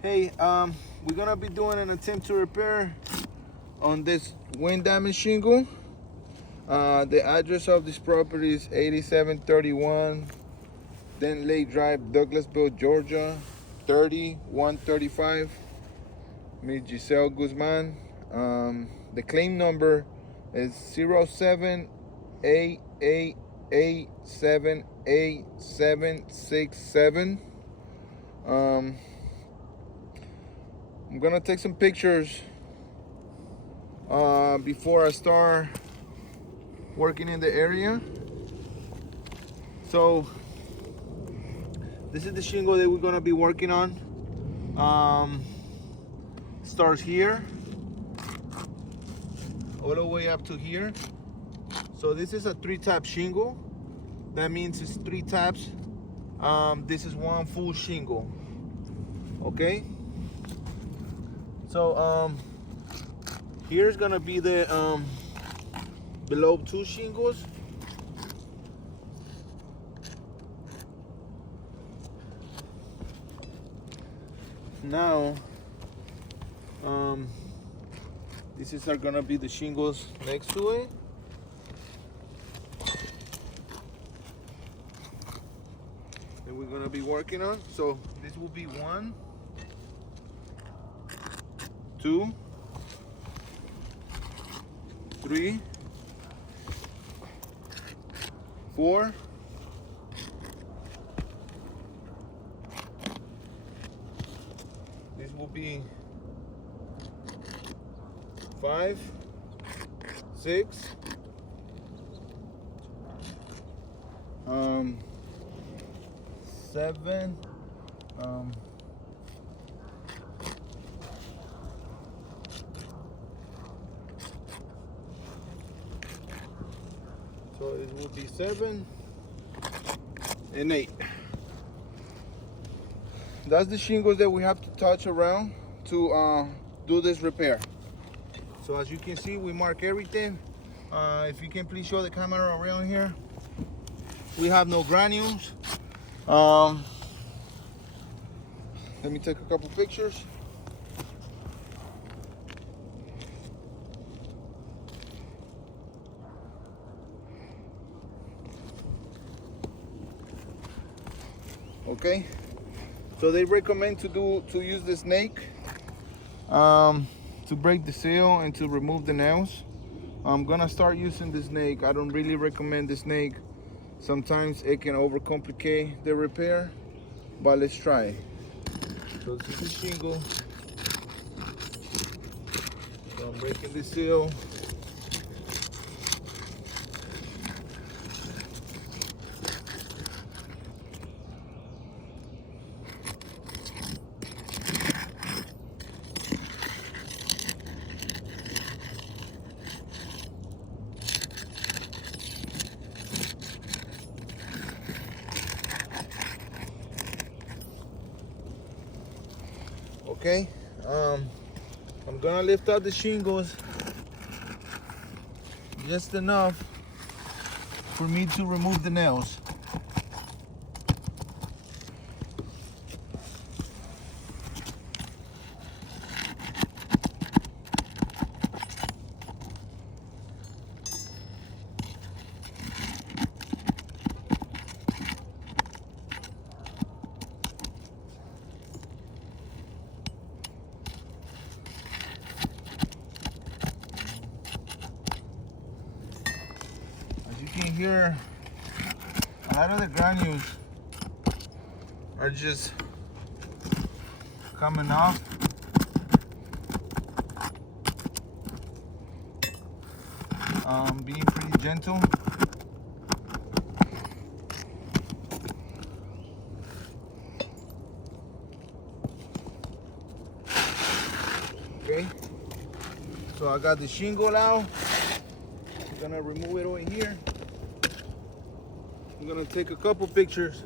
Hey, we're gonna be doing an attempt to repair on this wind damage shingle. The address of this property is 8731 Den Lake Drive, Douglasville, Georgia, 30135. Ms. Giselle Guzman. The claim number is 0788878767. I'm gonna take some pictures before I start working in the area. So this is the shingle that we're gonna be working on. Starts here all the way up to here. So this is a 3-tap shingle. That means it's 3 taps. This is one full shingle. Okay. So here's gonna be the below 2 shingles. Now this are gonna be the shingles next to it. That we're gonna be working on. So this will be 1, 2, 3, 4, 5, 6, 7, so it will be 7 and 8. That's the shingles that we have to touch around to do this repair. So as you can see, we mark everything. If you can please show the camera around here. We have no granules. Let me take a couple pictures. Okay, so they recommend to use the snake to break the seal and to remove the nails. I'm gonna start using the snake. I don't really recommend the snake. Sometimes it can overcomplicate the repair, but let's try. So this is the shingle. So I'm breaking the seal. Okay, I'm gonna lift out the shingles just enough for me to remove the nails. You can hear a lot of the granules are just coming off. Being pretty gentle. Okay, so I got the shingle out. I'm gonna remove it over here. I'm gonna take a couple pictures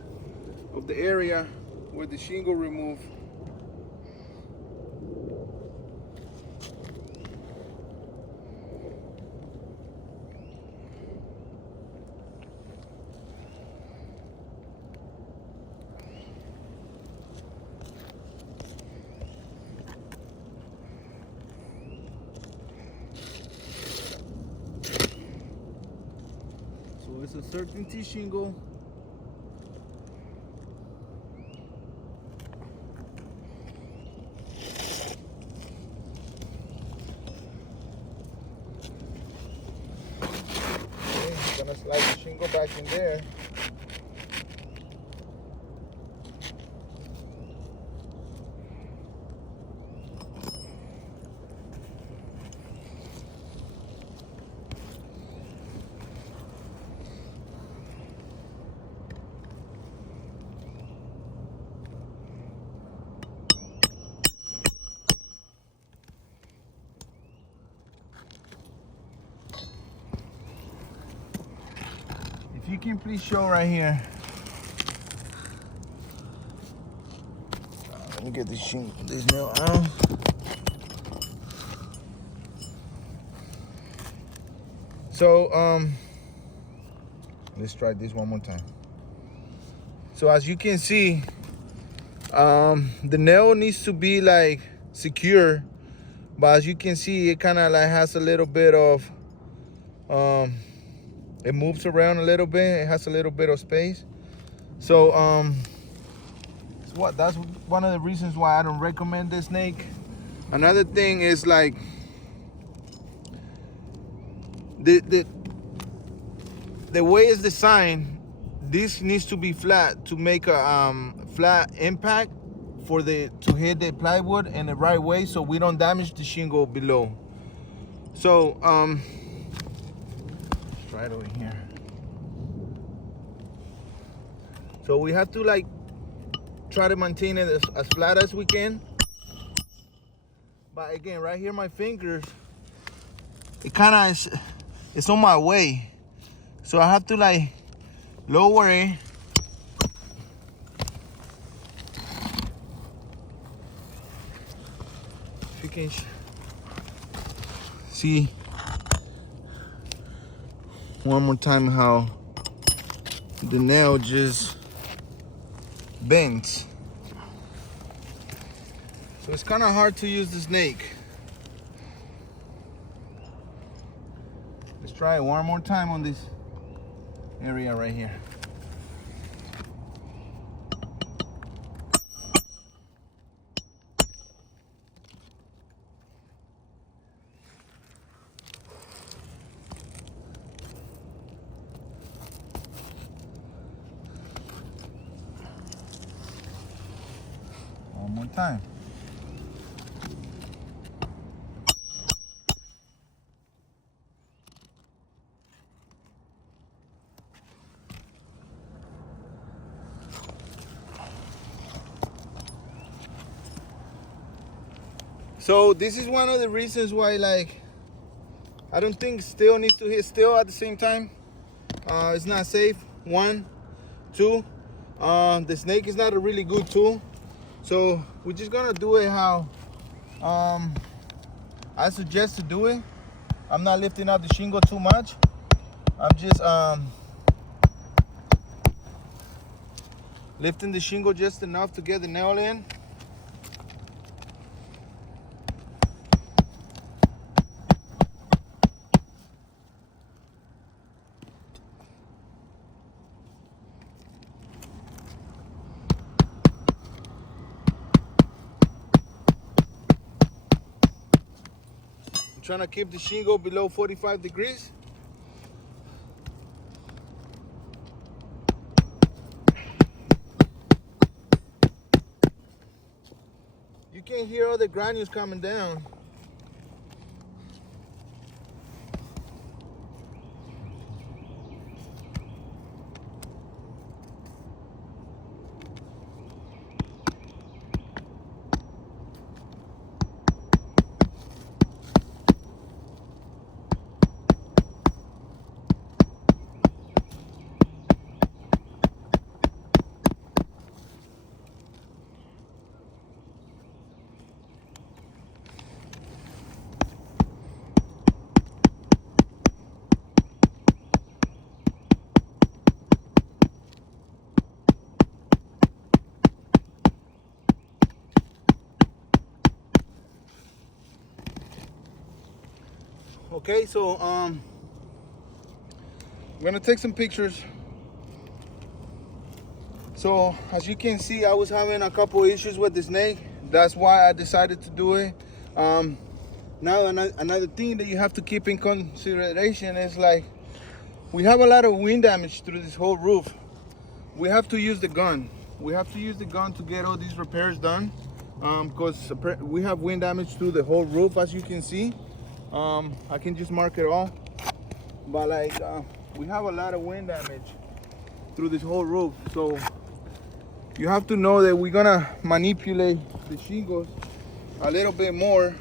of the area where the shingle removed. has a certain T-shingle. Okay, I'm gonna slide the shingle back in there. If you can please show right here. Let me get this nail out. So let's try this one more time. So as you can see, the nail needs to be like secure, but as you can see, it kind of like has a little bit of it moves around a little bit. It has a little bit of space. So that's one of the reasons why I don't recommend this snake. Another thing is like the way it's designed, this needs to be flat to make a flat impact to hit the plywood in the right way, so we don't damage the shingle below. So let's try it over here. So we have to like try to maintain it as flat as we can. But again, right here, my fingers, it kind of is, it's on my way. So I have to like lower it. If you can see one more time how the nail just bends. So it's kind of hard to use the snake. Let's try it one more time on this area right here. One more time. So this is one of the reasons why, like, I don't think steel needs to hit steel at the same time. It's not safe. 1, 2. The snake is not a really good tool. So we're just gonna do it how I suggest to do it. I'm not lifting up the shingle too much. I'm just lifting the shingle just enough to get the nail in. Trying to keep the shingle below 45 degrees. You can hear all the granules coming down. Okay, so I'm gonna take some pictures. So as you can see, I was having a couple issues with the snake. That's why I decided to do it. Now another thing that you have to keep in consideration is like, we have a lot of wind damage through this whole roof. We have to use the gun. We have to use the gun to get all these repairs done, because we have wind damage through the whole roof, as you can see. I can just mark it all, but like we have a lot of wind damage through this whole roof. So you have to know that we're gonna manipulate the shingles a little bit more.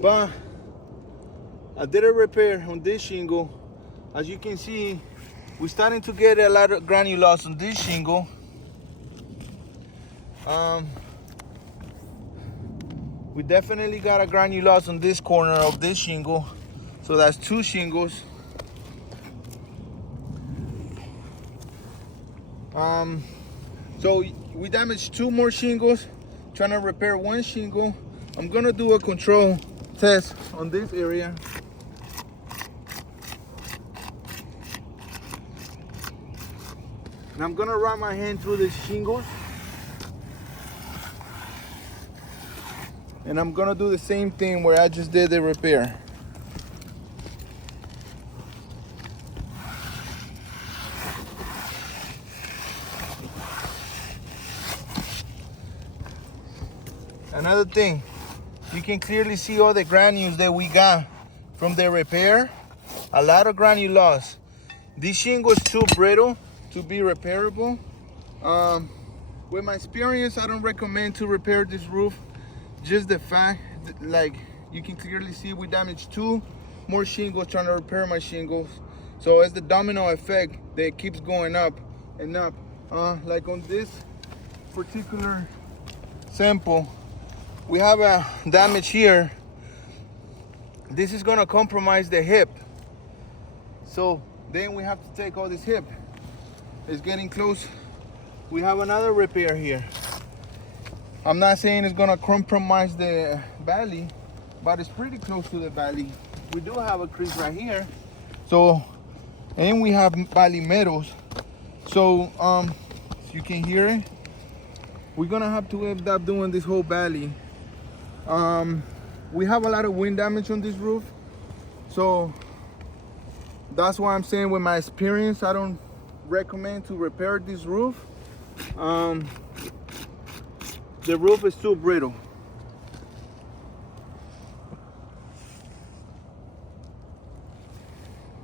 But I did a repair on this shingle. As you can see, we're starting to get a lot of granulars on this shingle. We definitely got a granulars on this corner of this shingle. So that's 2 shingles. So we damaged 2 more shingles, trying to repair 1 shingle. I'm gonna do a control test on this area. And I'm gonna run my hand through the shingles. And I'm gonna do the same thing where I just did the repair. Another thing, you can clearly see all the granules that we got from the repair. A lot of granulars. This shingle is too brittle to be repairable. With my experience, I don't recommend to repair this roof. Just the fact that, like, you can clearly see we damaged 2 more shingles trying to repair my shingles. So it's the domino effect that keeps going up and up. Like on this particular sample, we have a damage here. This is gonna compromise the hip. So then we have to take all this hip. It's getting close. We have another repair here. I'm not saying it's gonna compromise the valley, but it's pretty close to the valley. We do have a crease right here. So, and we have valley meadows. So, you can hear it. We're gonna have to end up doing this whole valley. We have a lot of wind damage on this roof. So, that's why I'm saying with my experience, I don't recommend to repair this roof. The roof is too brittle.